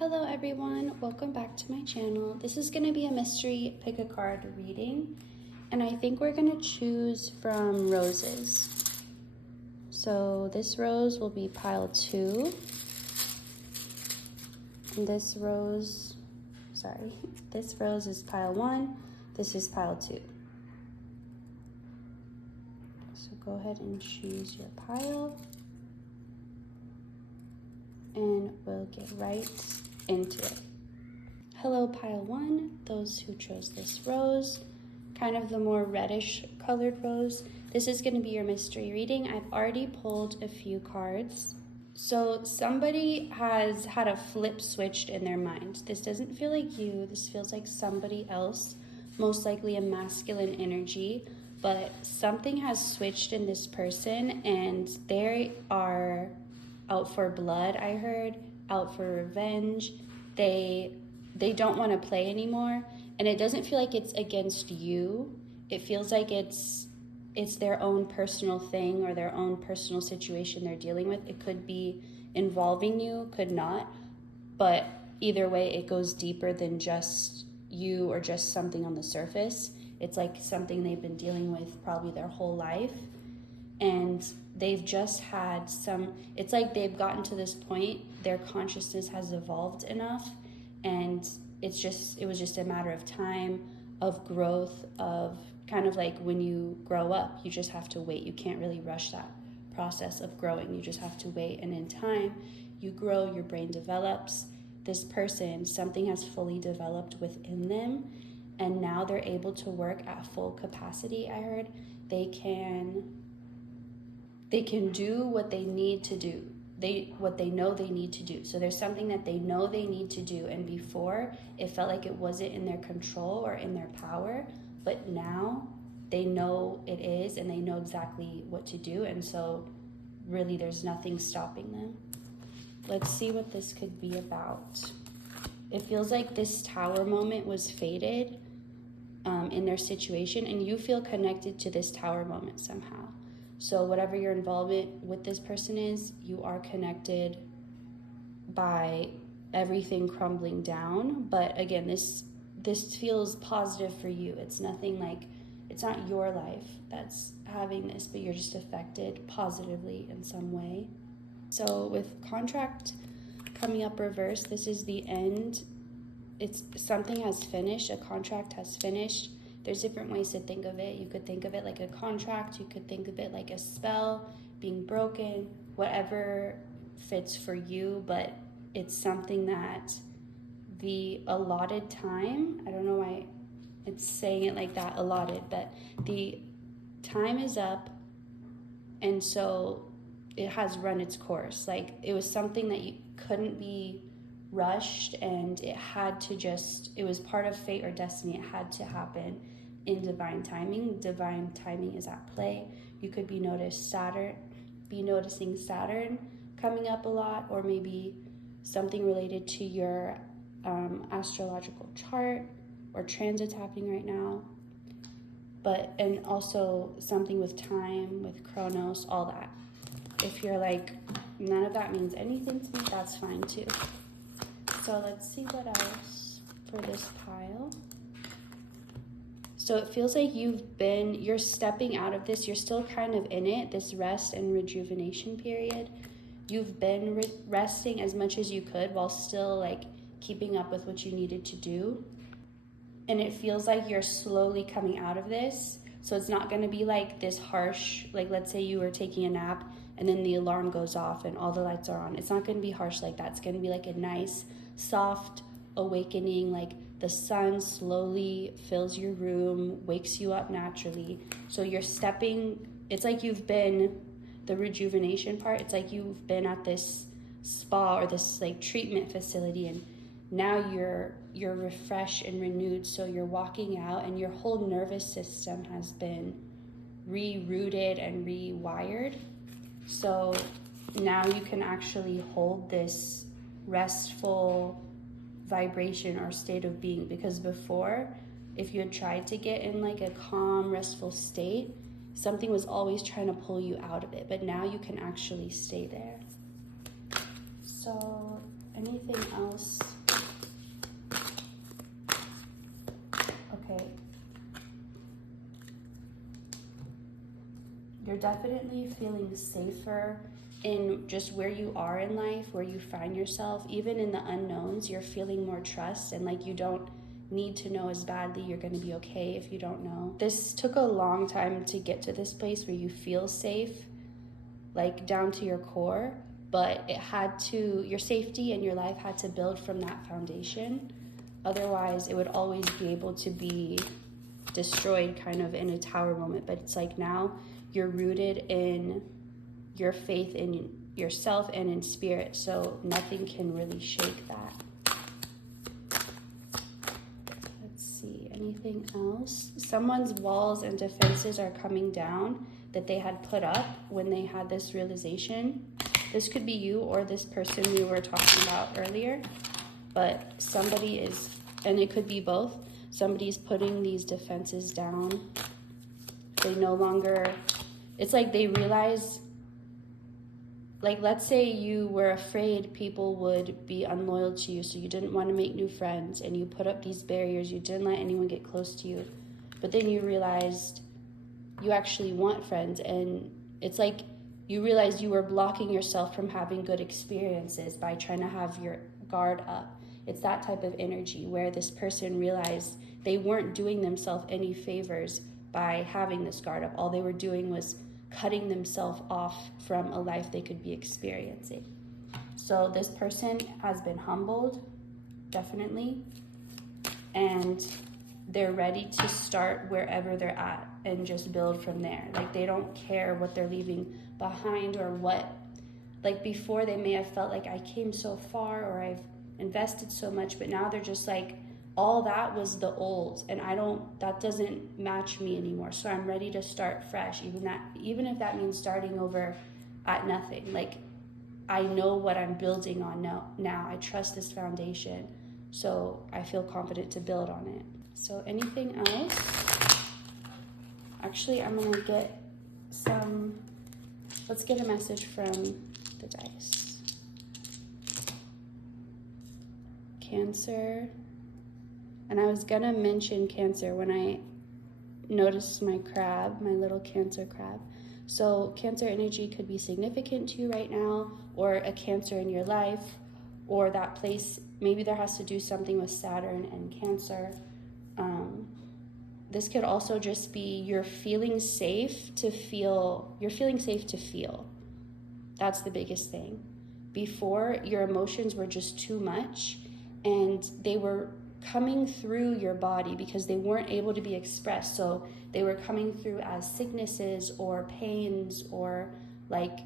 Hello everyone, welcome back to my channel. This is going to be a mystery pick a card reading, and I think we're going to choose from roses. So this rose will be pile 2, and this rose is pile 1, this is pile 2. So go ahead and choose your pile, and we'll get right into it. Hello pile 1, those who chose this rose, kind of the more reddish colored rose. This is going to be your mystery reading. I've already pulled a few cards. So somebody has had a flip switched in their mind. This doesn't feel like you, this feels like somebody else, most likely a masculine energy, but something has switched in this person and they are out for blood, I heard, out for revenge. They don't want to play anymore, and it doesn't feel like it's against you. It feels like it's their own personal thing or their own personal situation they're dealing with. It could be involving you, could not, but either way it goes deeper than just you or just something on the surface. It's like something they've been dealing with probably their whole life, and they've just had it's like they've gotten to this point, their consciousness has evolved enough, and it was just a matter of time, of growth, of kind of like when you grow up, you just have to wait. You can't really rush that process of growing. You just have to wait, and in time, you grow, your brain develops. This person, something has fully developed within them, and now they're able to work at full capacity, I heard. They can do what they need to do, what they know they need to do. So there's something that they know they need to do, and before it felt like it wasn't in their control or in their power, but now they know it is, and they know exactly what to do, and so really there's nothing stopping them. Let's see what this could be about. It feels like this tower moment was fated in their situation, and you feel connected to this tower moment somehow. So whatever your involvement with this person is, you are connected by everything crumbling down. But again, this feels positive for you. It's nothing like, it's not your life that's having this, but you're just affected positively in some way. So with contract coming up reverse, this is the end. It's something has finished, a contract has finished. There's different ways to think of it. You could think of it like a contract. You could think of it like a spell being broken, whatever fits for you, but it's something that the allotted time, I don't know why it's saying it like that, allotted, but the time is up, and so it has run its course. Like it was something that you couldn't be rushed, and it was part of fate or destiny. It had to happen in divine timing. Divine timing is at play. You could be noticing Saturn coming up a lot, or maybe something related to your astrological chart, or transits happening right now. And also something with time, with Chronos, all that. If you're like, none of that means anything to me, that's fine too. So let's see what else for this pile. So it feels like you're stepping out of this. You're still kind of in it, this rest and rejuvenation period. You've been resting as much as you could while still like keeping up with what you needed to do. And it feels like you're slowly coming out of this. So it's not going to be like this harsh, like let's say you were taking a nap and then the alarm goes off and all the lights are on. It's not going to be harsh like that. It's going to be like a nice, soft awakening, like the sun slowly fills your room, wakes you up naturally. So you're stepping, it's like the rejuvenation part, it's like you've been at this spa or this like treatment facility, and now you're refreshed and renewed. So you're walking out, and your whole nervous system has been rerouted and rewired. So now you can actually hold this restful vibration or state of being, because before, if you had tried to get in like a calm, restful state, something was always trying to pull you out of it, but now you can actually stay there. So anything else you're definitely feeling safer in just where you are in life, where you find yourself. Even in the unknowns, you're feeling more trust, and like you don't need to know as badly. You're going to be okay if you don't know. This took a long time to get to this place where you feel safe, like down to your core, but your safety and your life had to build from that foundation. Otherwise, it would always be able to be destroyed kind of in a tower moment. But it's like now you're rooted in your faith in yourself and in spirit, so nothing can really shake that. Let's see, anything else? Someone's walls and defenses are coming down that they had put up when they had this realization. This could be you or this person we were talking about earlier, but somebody is, and it could be both, somebody's putting these defenses down. They no longer, it's like they realize, like let's say you were afraid people would be unloyal to you, so you didn't want to make new friends and you put up these barriers, you didn't let anyone get close to you, but then you realized you actually want friends, and it's like you realized you were blocking yourself from having good experiences by trying to have your guard up. It's that type of energy where this person realized they weren't doing themselves any favors by having this guard up. All they were doing was cutting themselves off from a life they could be experiencing. So this person has been humbled, definitely, and they're ready to start wherever they're at and just build from there. Like they don't care what they're leaving behind or what, like before they may have felt like I came so far or I've invested so much, but now they're just like, all that was the old, and that doesn't match me anymore. So I'm ready to start fresh, even if that means starting over at nothing. Like I know what I'm building on now. I trust this foundation, so I feel confident to build on it. So anything else? Actually, I'm gonna get let's get a message from the dice. Cancer. And I was gonna mention Cancer when I noticed my crab, my little Cancer crab. So Cancer energy could be significant to you right now, or a Cancer in your life, or that place, maybe there has to do something with Saturn and Cancer. This could also just be you're feeling safe to feel. That's the biggest thing. Before, your emotions were just too much, and they were coming through your body because they weren't able to be expressed. So they were coming through as sicknesses or pains or like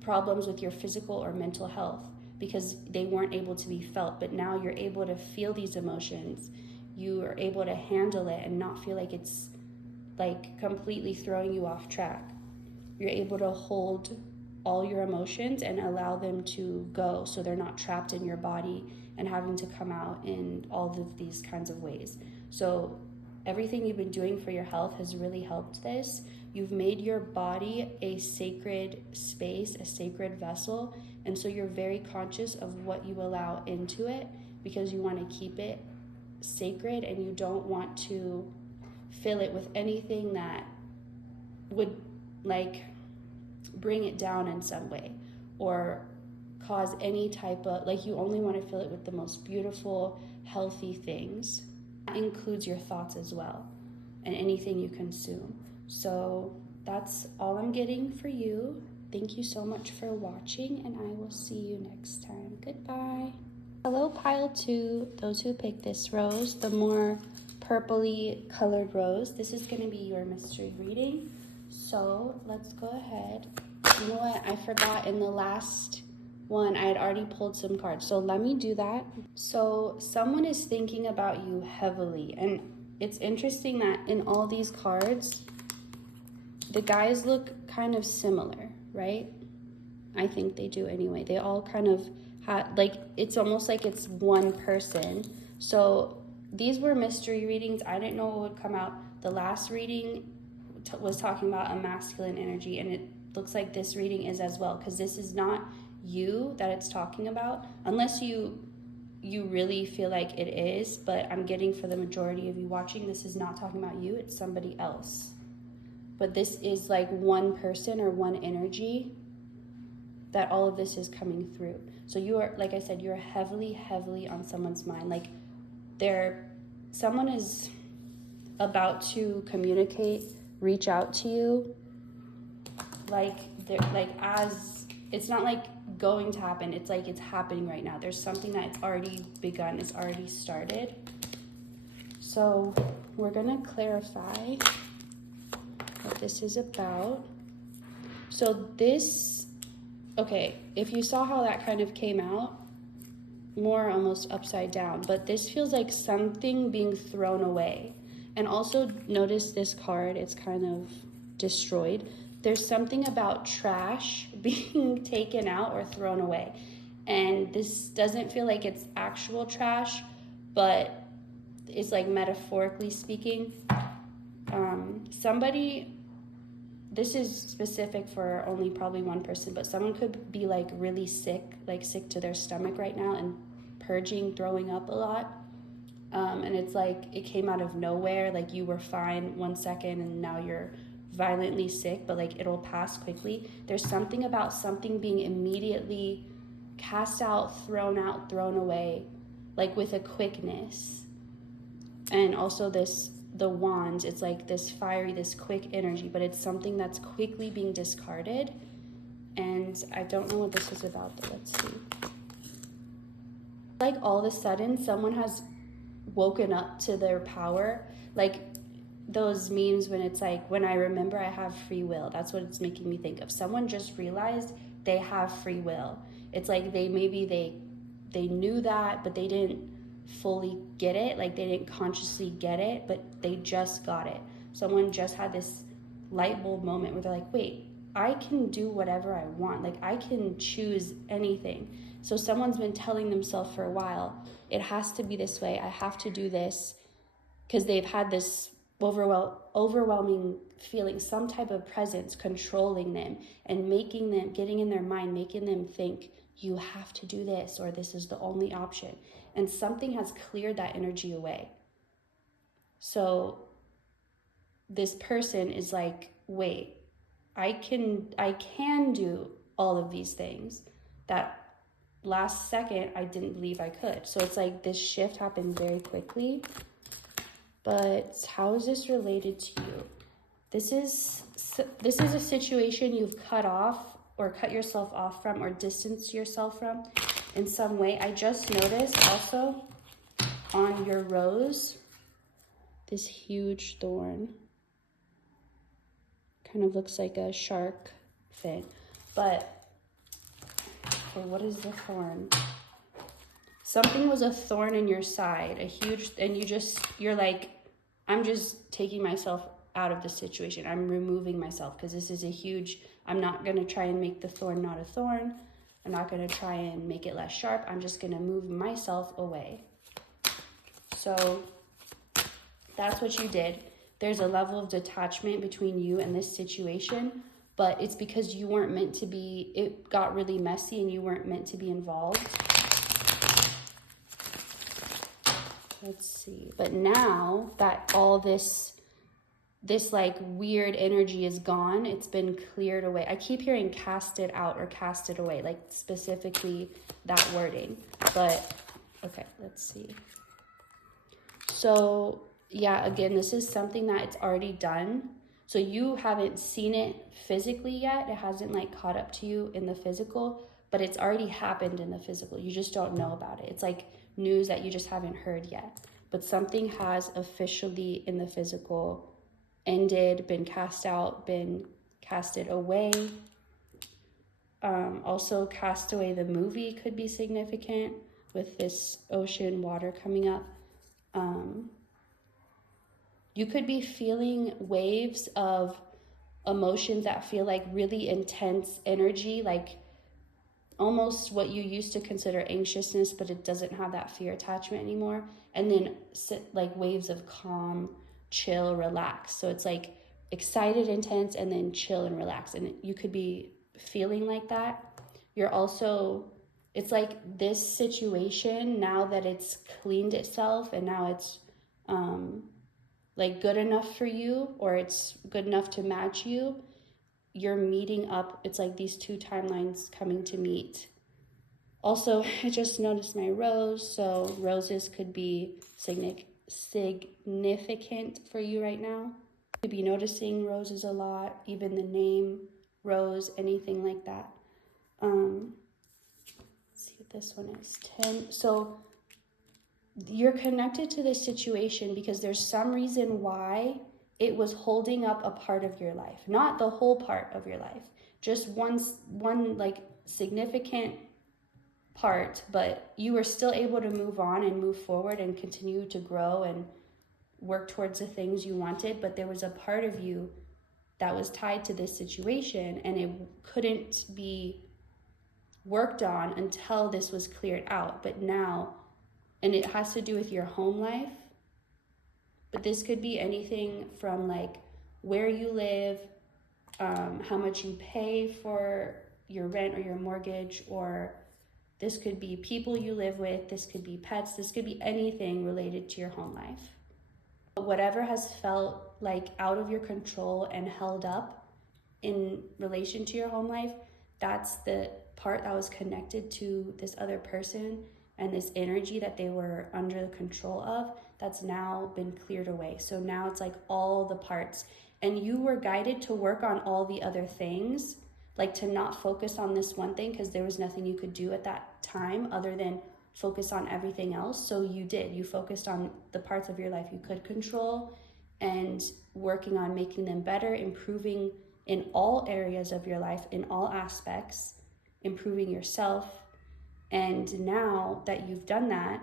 problems with your physical or mental health because they weren't able to be felt. But now you're able to feel these emotions. You are able to handle it and not feel like it's like completely throwing you off track. You're able to hold all your emotions and allow them to go so they're not trapped in your body and having to come out in all of these kinds of ways. So everything you've been doing for your health has really helped this. You've made your body a sacred space, a sacred vessel, and so you're very conscious of what you allow into it because you want to keep it sacred and you don't want to fill it with anything that would like bring it down in some way or cause any type of, like you only want to fill it with the most beautiful, healthy things. That includes your thoughts as well and anything you consume. So that's all I'm getting for you. Thank you so much for watching, and I will see you next time. Goodbye. Hello, pile 2, those who picked this rose, the more purpley colored rose. This is going to be your mystery reading. So let's go ahead. You know what? I forgot in the last one, I had already pulled some cards. So let me do that. So someone is thinking about you heavily. And it's interesting that in all these cards, the guys look kind of similar, right? I think they do anyway. They all kind of have, like, it's almost like it's one person. So these were mystery readings. I didn't know what would come out. The last reading was talking about a masculine energy, and it looks like this reading is as well, because this is not you that it's talking about, unless you really feel like it is. But I'm getting for the majority of you watching, this is not talking about you, it's somebody else. but this is like one person or one energy that all of this is coming through. So you are, like I said, you're heavily on someone's mind. Like someone is about to communicate, reach out to you. Like as it's not like going to happen. It's like it's happening right now. There's something that's already begun. It's already started. So we're gonna clarify what this is about. So this, okay, if you saw how that kind of came out, more almost upside down, but this feels like something being thrown away. And also notice this card, it's kind of destroyed. There's something about trash being taken out or thrown away. And this doesn't feel like it's actual trash, but it's like metaphorically speaking. This is specific for only probably one person, but someone could be like really sick, like sick to their stomach right now and purging, throwing up a lot. And it's like it came out of nowhere, like you were fine 1 second and now you're violently sick, but like it'll pass quickly. There's something about something being immediately cast out, thrown away, like with a quickness. And also the wands, it's like this fiery, this quick energy, but it's something that's quickly being discarded. And I don't know what this is about, but let's see. Like all of a sudden someone has woken up to their power, like those memes when it's like, when I remember I have free will. That's what it's making me think of. Someone just realized they have free will. It's like they knew that, but they didn't fully get it. Like they didn't consciously get it, but they just got it. Someone just had this light bulb moment where they're like, wait, I can do whatever I want. Like I can choose anything. So someone's been telling themselves for a while, it has to be this way. I have to do this, because they've had this overwhelming feeling, some type of presence controlling them and making them, getting in their mind, making them think you have to do this or this is the only option. And something has cleared that energy away. So this person is like, wait, I can do all of these things that last second I didn't believe I could. So it's like this shift happened very quickly. But how is this related to you? This is a situation you've cut off or cut yourself off from or distanced yourself from in some way. I just noticed also on your rose, this huge thorn. Kind of looks like a shark fin. But, okay, what is the thorn? Something was a thorn in your side, a huge, and you're like, I'm just taking myself out of the situation. I'm removing myself because this is a huge, I'm not going to try and make the thorn not a thorn. I'm not going to try and make it less sharp. I'm just going to move myself away. So that's what you did. There's a level of detachment between you and this situation, but it's because you weren't meant to be, it got really messy and you weren't meant to be involved. Let's see. But now that all this like weird energy is gone, it's been cleared away. I keep hearing cast it out or cast it away, like specifically that wording. But okay, let's see. So yeah, again, this is something that it's already done. So you haven't seen it physically yet. It hasn't like caught up to you in the physical, but it's already happened in the physical. You just don't know about it. It's like news that you just haven't heard yet. But something has officially in the physical ended, been cast out, been casted away. Also, Cast Away the movie could be significant with this ocean water coming up. You could be feeling waves of emotions that feel like really intense energy, like almost what you used to consider anxiousness, but it doesn't have that fear attachment anymore. And then like waves of calm, chill, relax. So it's like excited, intense, and then chill and relax. And you could be feeling like that. You're also, it's like this situation, now that it's cleaned itself and now it's like good enough for you, or it's good enough to match you, you're meeting up. It's like these two timelines coming to meet. Also, I just noticed my rose, so roses could be significant for you right now. You could be noticing roses a lot, even the name rose, anything like that. Let's see what this one is. 10. So you're connected to this situation because there's some reason why it was holding up a part of your life, not the whole part of your life, just one like significant part, but you were still able to move on and move forward and continue to grow and work towards the things you wanted. But there was a part of you that was tied to this situation, and it couldn't be worked on until this was cleared out. But now, and it has to do with your home life, but this could be anything from like where you live, how much you pay for your rent or your mortgage, or this could be people you live with, this could be pets, this could be anything related to your home life. Whatever has felt like out of your control and held up in relation to your home life, that's the part that was connected to this other person and this energy that they were under the control of, that's now been cleared away. So now it's like all the parts, and you were guided to work on all the other things, like to not focus on this one thing because there was nothing you could do at that time other than focus on everything else. So you focused on the parts of your life you could control and working on making them better, improving in all areas of your life, in all aspects, improving yourself. And now that you've done that,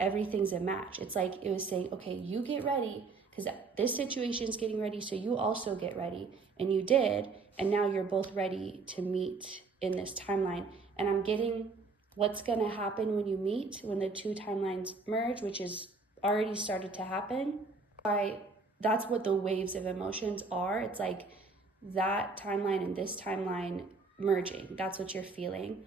everything's a match. It's like it was saying, okay, you get ready because this situation is getting ready, so you also get ready. And you did, and now you're both ready to meet in this timeline. And I'm getting what's going to happen when you meet, when the two timelines merge, which is already started to happen. That's what the waves of emotions are. It's like that timeline and this timeline merging. That's what you're feeling.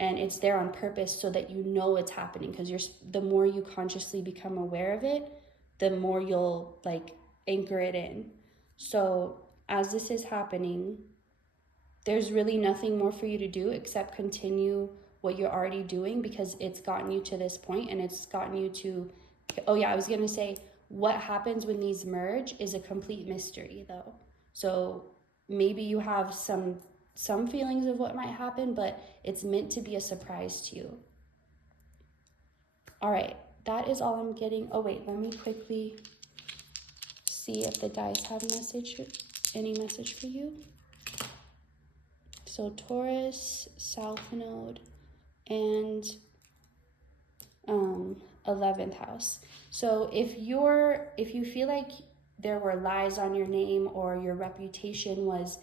And it's there on purpose so that you know it's happening, because the more you consciously become aware of it, the more you'll like anchor it in. So as this is happening, there's really nothing more for you to do except continue what you're already doing, because it's gotten you to this point, and it's gotten you to, oh yeah, I was gonna say, what happens when these merge is a complete mystery though. So maybe you have some feelings of what might happen, but it's meant to be a surprise to you. All right, that is all I'm getting. Oh wait, let me quickly see if the dice have any message for you. So Taurus, South Node, and 11th house. So if you feel like there were lies on your name, or your reputation was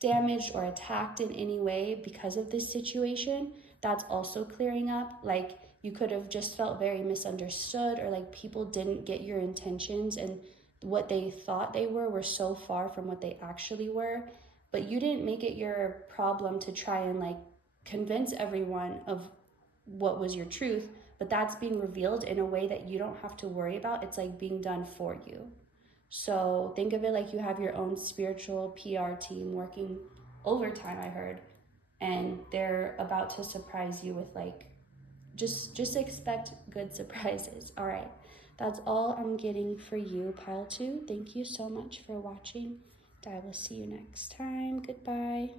damaged or attacked in any way because of this situation, that's also clearing up. Like you could have just felt very misunderstood, or like people didn't get your intentions, and what they thought they were so far from what they actually were. But you didn't make it your problem to try and like convince everyone of what was your truth, but that's being revealed in a way that you don't have to worry about. It's like being done for you. So think of it like you have your own spiritual PR team working overtime, I heard, and they're about to surprise you with like, just expect good surprises. All right, that's all I'm getting for you, pile 2. Thank you so much for watching. I will see you next time. Goodbye.